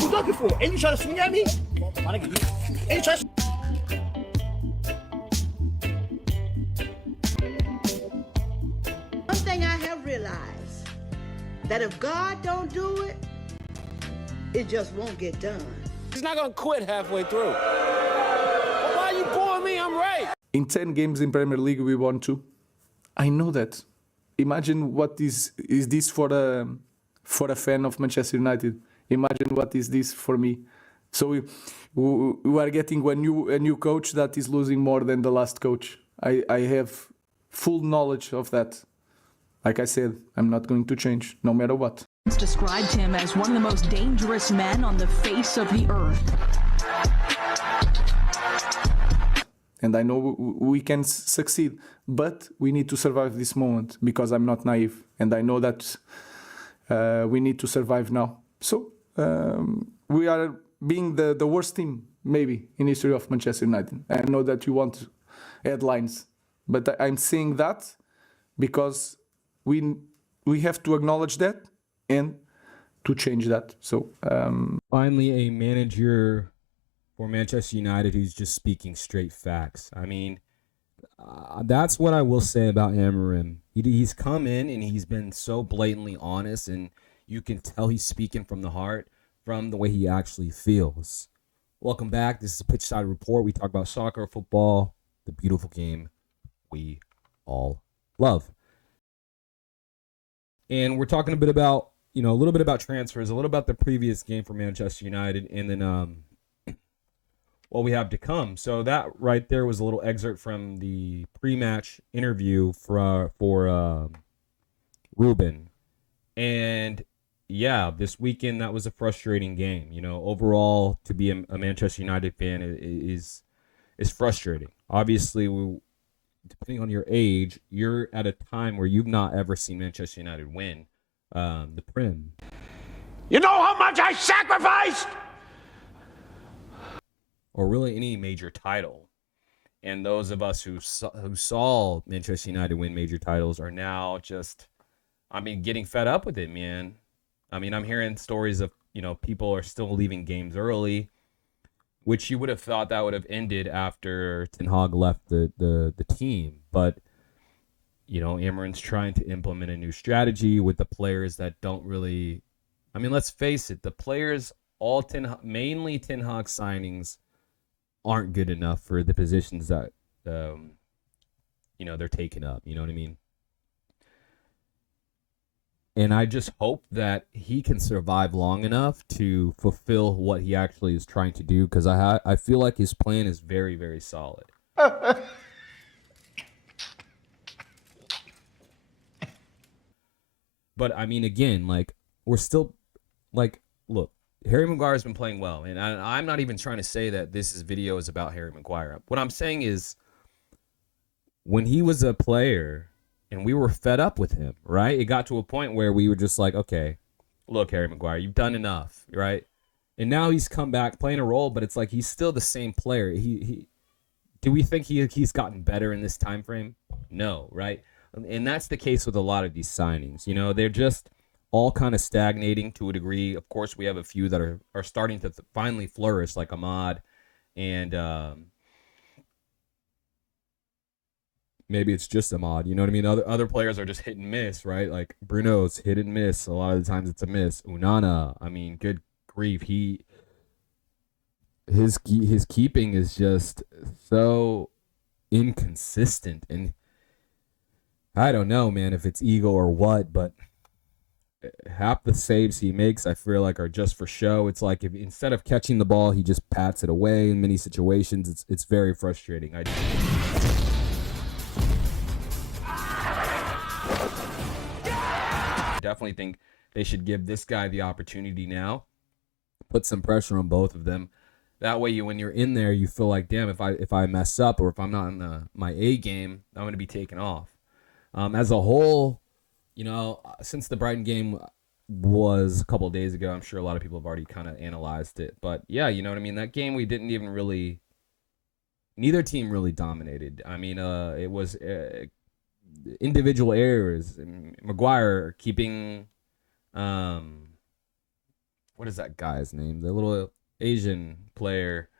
you looking for? And you try to swing at me? And you try to... One thing I have realized, that if God don't do it, it just won't get done. He's not going to quit halfway through. Well, why are you booing me? I'm right. In 10 games in Premier League, we won 2. I know that. Imagine what is this for a fan of Manchester United. Imagine what is this for me. So we are getting a new coach that is losing more than the last coach. I have full knowledge of that. Like I said, I'm not going to change, no matter what. Described him as one of the most dangerous men on the face of the earth. And I know we can succeed, but we need to survive this moment because I'm not naive. And I know that we need to survive now. So we are being the worst team, maybe, in history of Manchester United. I know that you want headlines, but I'm saying that because we have to acknowledge that and to change that. So finally, a manager for Manchester United who's just speaking straight facts. I mean, that's what I will say about Amorim. He's come in and he's been so blatantly honest, and you can tell he's speaking from the heart, from the way he actually feels. Welcome back. This is a Pitch Side Report. We talk about soccer, football, the beautiful game we all love. And we're talking a bit about, a little bit about transfers, a little about the previous game for Manchester United, and then what we have to come. So that right there was a little excerpt from the pre-match interview for Ruben. And yeah, this weekend that was a frustrating game. Overall, to be a Manchester United fan is frustrating. Obviously, depending on your age, you're at a time where you've not ever seen Manchester United win the Prem. You know how much I sacrificed? Or really any major title. And those of us who saw Manchester United win major titles are now just, getting fed up with it, man. I'm hearing stories of, people are still leaving games early, which you would have thought that would have ended after Ten Hag left the team. But, Amorim's trying to implement a new strategy with the players that don't really... let's face it, the players, mainly Ten Hag signings, aren't good enough for the positions that, they're taking up. You know what I mean? And I just hope that he can survive long enough to fulfill what he actually is trying to do, because I feel like his plan is very, very solid. But, again, we're still, look, Harry Maguire's been playing well, and I'm not even trying to say that this video is about Harry Maguire. What I'm saying is, when he was a player and we were fed up with him, right? It got to a point where we were just like, okay, look, Harry Maguire, you've done enough, right? And now he's come back playing a role, but it's like he's still the same player. Do we think he's gotten better in this time frame? No, right? And that's the case with a lot of these signings. They're just all kind of stagnating to a degree. Of course, we have a few that are starting to finally flourish, like Ahmad, and maybe it's just Ahmad. You know what I mean? Other players are just hit and miss, right? Like Bruno's hit and miss. A lot of the times it's a miss. Unana, good grief, his keeping is just so inconsistent, and I don't know, man, if it's ego or what, but half the saves he makes, I feel like, are just for show. It's like if instead of catching the ball, he just pats it away in many situations. It's very frustrating. I definitely think they should give this guy the opportunity now. Put some pressure on both of them. That way, when you're in there, you feel like, damn, if I mess up or if I'm not in my A game, I'm going to be taken off. As a whole, since the Brighton game was a couple of days ago, I'm sure a lot of people have already kind of analyzed it. But yeah, you know what I mean? That game, we didn't even really, neither team really dominated. It was individual errors. Maguire keeping what is that guy's name? The little Asian player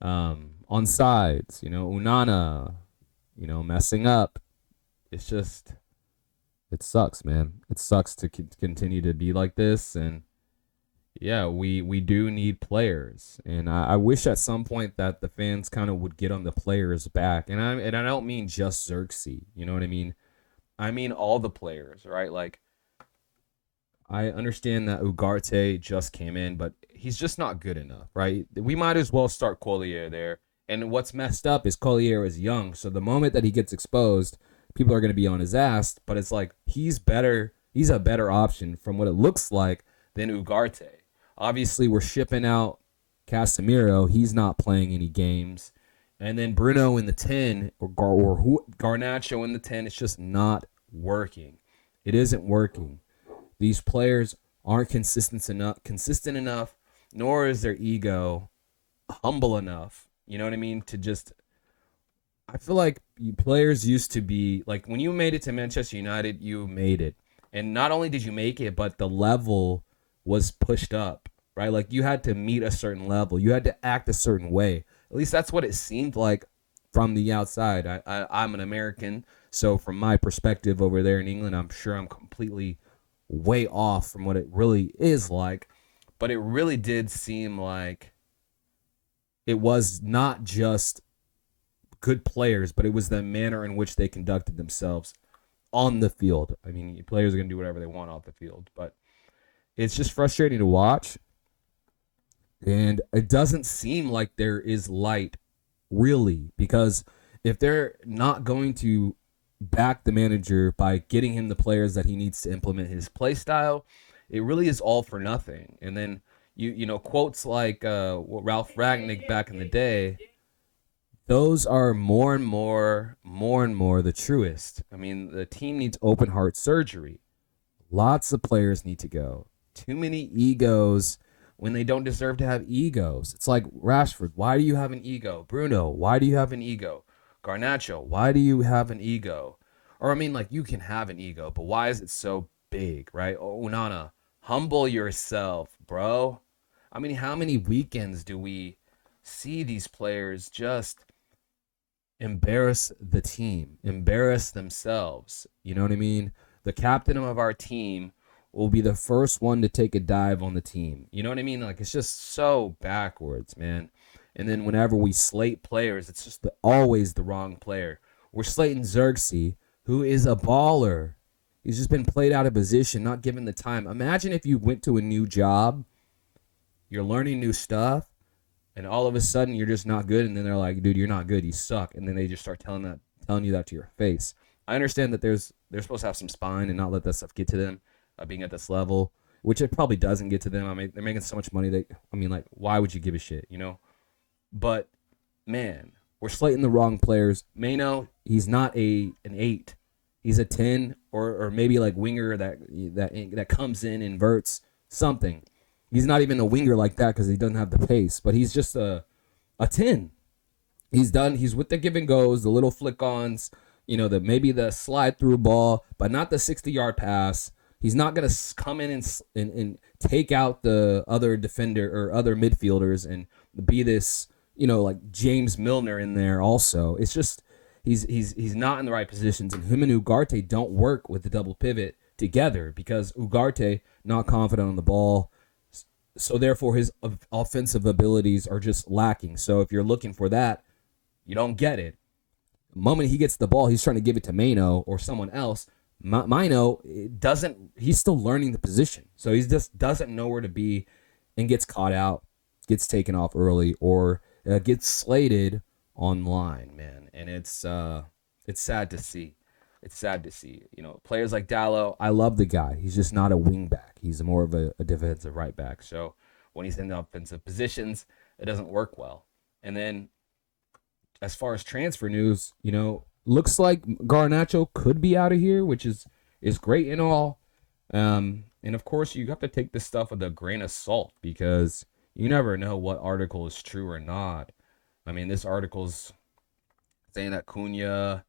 on sides, Unana, messing up. It's just, it sucks, man. It sucks to continue to be like this. And yeah, we do need players. And I wish at some point that the fans kind of would get on the players back. And I don't mean just Xerxes, you know what I mean? I mean all the players, right? Like, I understand that Ugarte just came in, but he's just not good enough, right? We might as well start Collier there. And what's messed up is Collier is young, so the moment that he gets exposed, people are going to be on his ass. But it's like he's better. He's a better option from what it looks like than Ugarte. Obviously, we're shipping out Casemiro. He's not playing any games. And then Bruno in the 10 or Garnacho in the 10. It's just not working. It isn't working. These players aren't consistent enough, nor is their ego humble enough. You know what I mean? To just, I feel like players used to be, like when you made it to Manchester United, you made it. And not only did you make it, but the level was pushed up, right? Like you had to meet a certain level. You had to act a certain way. At least that's what it seemed like from the outside. I'm an American, so from my perspective over there in England, I'm sure I'm completely way off from what it really is like. But it really did seem like it was not just good players, but it was the manner in which they conducted themselves on the field. I mean, players are going to do whatever they want off the field, but it's just frustrating to watch. And it doesn't seem like there is light, really, because if they're not going to back the manager by getting him the players that he needs to implement his play style, it really is all for nothing. And then you know quotes like Ralph Ragnick back in the day, those are more and more the truest. I mean, the team needs open heart surgery. Lots of players need to go. Too many egos when they don't deserve to have egos. It's like Rashford, why do you have an ego? Bruno, why do you have an ego? Garnacho, why do you have an ego? Or I mean, like, you can have an ego, but why is it so big, right? Oh, Onana, humble yourself, bro. I mean, how many weekends do we see these players just embarrass the team, embarrass themselves? You know what I mean? The captain of our team will be the first one to take a dive on the team. You know what I mean? Like, it's just so backwards, man. And then whenever we slate players, it's just always the wrong player. We're slating Xerxes, who is a baller. He's just been played out of position, not given the time. Imagine if you went to a new job, you're learning new stuff, and all of a sudden you're just not good, and then they're like, dude, you're not good, you suck. And then they just start telling you that to your face. I understand that they're supposed to have some spine and not let that stuff get to them, being at this level, which it probably doesn't get to them. I mean, they're making so much money. Like, why would you give a shit, you know? But, man, we're slating the wrong players. Mano, he's not an 8. He's a 10 or maybe like winger that comes in, inverts, something. He's not even a winger like that because he doesn't have the pace, but he's just a 10. He's with the give and goes, the little flick-ons, maybe the slide-through ball, but not the 60-yard pass. He's not going to come in and take out the other defender or other midfielders and be this, like James Milner in there also. It's just he's not in the right positions, and him and Ugarte don't work with the double pivot together because Ugarte not confident on the ball. So therefore his offensive abilities are just lacking. So if you're looking for that, you don't get it. The moment he gets the ball, he's trying to give it to Mano or someone else. Mino he's still learning the position. So he just doesn't know where to be and gets caught out, gets taken off early, or gets slated online, man. And it's sad to see. It's sad to see. Players like Dallo, I love the guy. He's just not a wing back. He's more of a defensive right back. So when he's in the offensive positions, it doesn't work well. And then as far as transfer news, looks like Garnacho could be out of here, which is great and all. And of course, you have to take this stuff with a grain of salt because you never know what article is true or not. I mean, this article's saying that Cunha,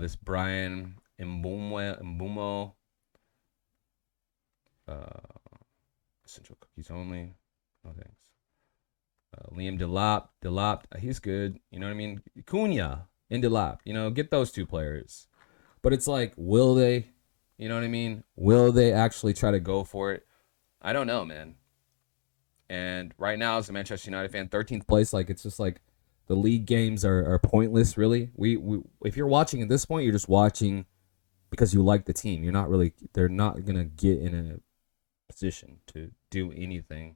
this Brian Mbumo, Essential cookies only. No thanks. Liam Delap, he's good. You know what I mean? Cunha and Delap. You know, get those two players. But it's like, will they? You know what I mean? Will they actually try to go for it? I don't know, man. And right now, as a Manchester United fan, 13th place, like, it's just like the league games are pointless, really. We if you're watching at this point, you're just watching because you like the team. You're not really, they're not going to get in a position to do anything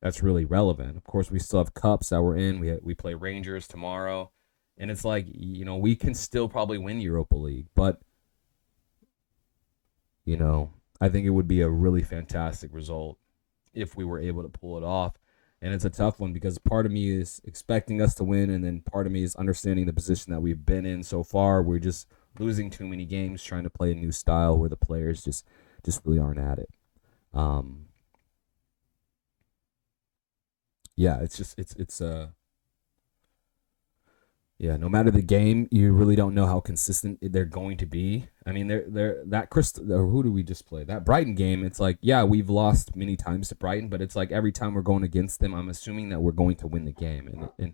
that's really relevant. Of course, we still have cups that we're in. We play Rangers tomorrow. And it's like, you know, we can still probably win Europa League. But, you know, I think it would be a really fantastic result if we were able to pull it off. And it's a tough one because part of me is expecting us to win, and then part of me is understanding the position that we've been in so far. We're just losing too many games trying to play a new style where the players just really aren't at it. Yeah, yeah, no matter the game, you really don't know how consistent they're going to be. I mean, who do we just play? That Brighton game, it's like, yeah, we've lost many times to Brighton, but it's like every time we're going against them, I'm assuming that we're going to win the game. And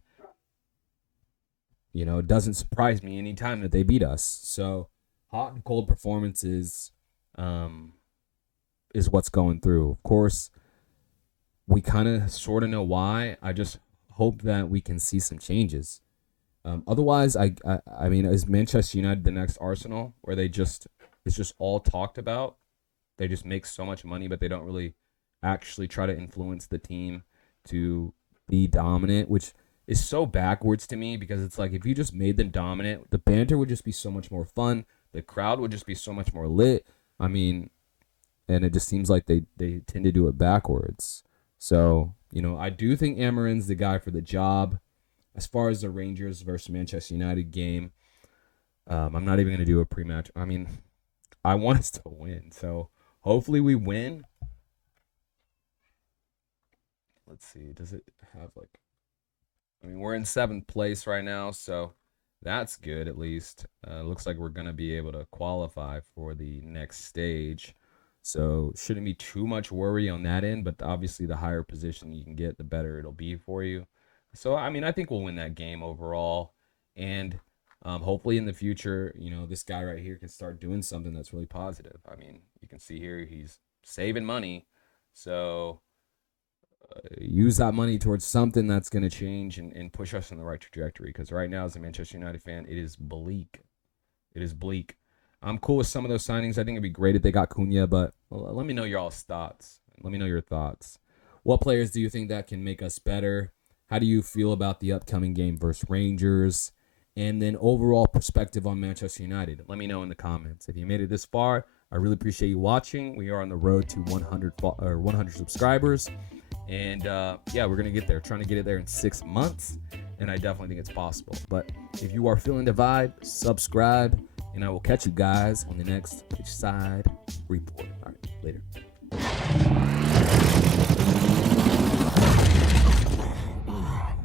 you know, it doesn't surprise me any time that they beat us. So hot and cold performances is what's going through. Of course, we kind of sort of know why. I just hope that we can see some changes. Otherwise, I mean, is Manchester United the next Arsenal, where it's just all talked about? They just make so much money, but they don't really actually try to influence the team to be dominant, which is so backwards to me, because it's like, if you just made them dominant, the banter would just be so much more fun. The crowd would just be so much more lit. I mean, and it just seems like they tend to do it backwards. So, you know, I do think Amorim's the guy for the job. As far as the Rangers versus Manchester United game, I'm not even going to do a pre-match. I mean, I want us to win. So hopefully we win. Let's see. Does it have like... I mean, we're in 7th place right now, so that's good at least. Looks like we're going to be able to qualify for the next stage. So shouldn't be too much worry on that end, but obviously the higher position you can get, the better it'll be for you. So, I mean, I think we'll win that game overall. And hopefully in the future, you know, this guy right here can start doing something that's really positive. I mean, you can see here he's saving money. So use that money towards something that's going to change and push us in the right trajectory. Because right now, as a Manchester United fan, it is bleak. It is bleak. I'm cool with some of those signings. I think it'd be great if they got Cunha, but let me know y'all's thoughts. Let me know your thoughts. What players do you think that can make us better? How do you feel about the upcoming game versus Rangers? And then overall perspective on Manchester United. Let me know in the comments. If you made it this far, I really appreciate you watching. We are on the road to 100 subscribers. And yeah, we're going to get there. Trying to get it there in 6 months. And I definitely think it's possible. But if you are feeling the vibe, subscribe. And I will catch you guys on the next Pitch Side Report. All right, later.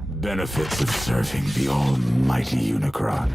Benefits of serving the almighty Unicron.